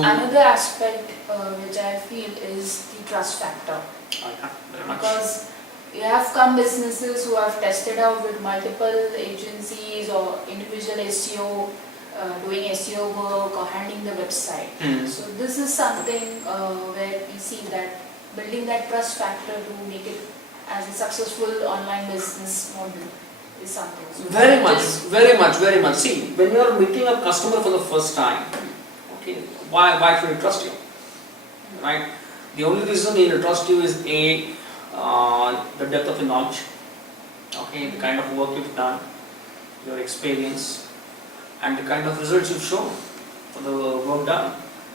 Another aspect which I feel is the trust factor. Very much. Because you have come businesses who have tested out with multiple agencies or individual SEO, doing SEO work or handling the website. So this is something where we see that building that trust factor to make it as a successful online business model is something. So very much. See, when you are meeting a customer for the first time, okay, why should he trust you? Right? The only reason he will trust you is the depth of your knowledge, okay, the kind of work you've done, your experience, and the kind of results you've shown for the work done.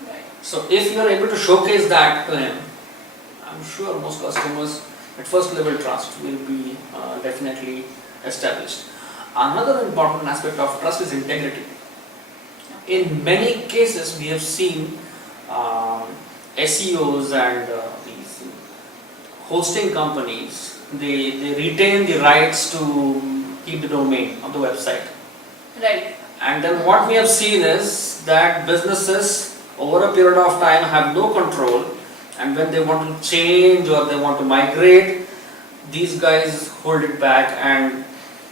Right. So if you are able to showcase that to him, I'm sure most customers at first level trust will be definitely established. Another important aspect of trust is integrity. In many cases we have seen SEOs and these hosting companies, they retain the rights to keep the domain of the website. Right. And then what we have seen is that businesses over a period of time have no control, and when they want to change or they want to migrate, these guys hold it back and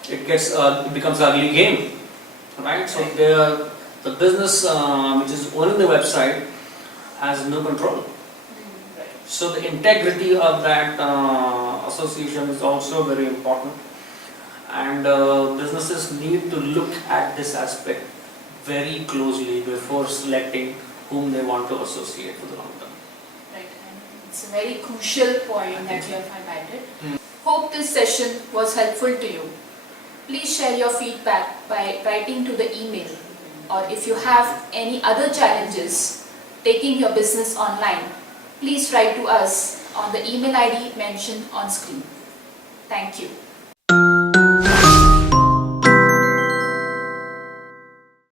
it becomes an ugly game, right? So the business which is owning the website has no control. Right. So the integrity of that association is also very important, and businesses need to look at this aspect very closely before selecting whom they want to associate for the long term. Right, and it's a very crucial point that you have highlighted. Hope this session was helpful to you. Please share your feedback by writing to the email, or if you have any other challenges taking your business online, please write to us on the email ID mentioned on screen. Thank you.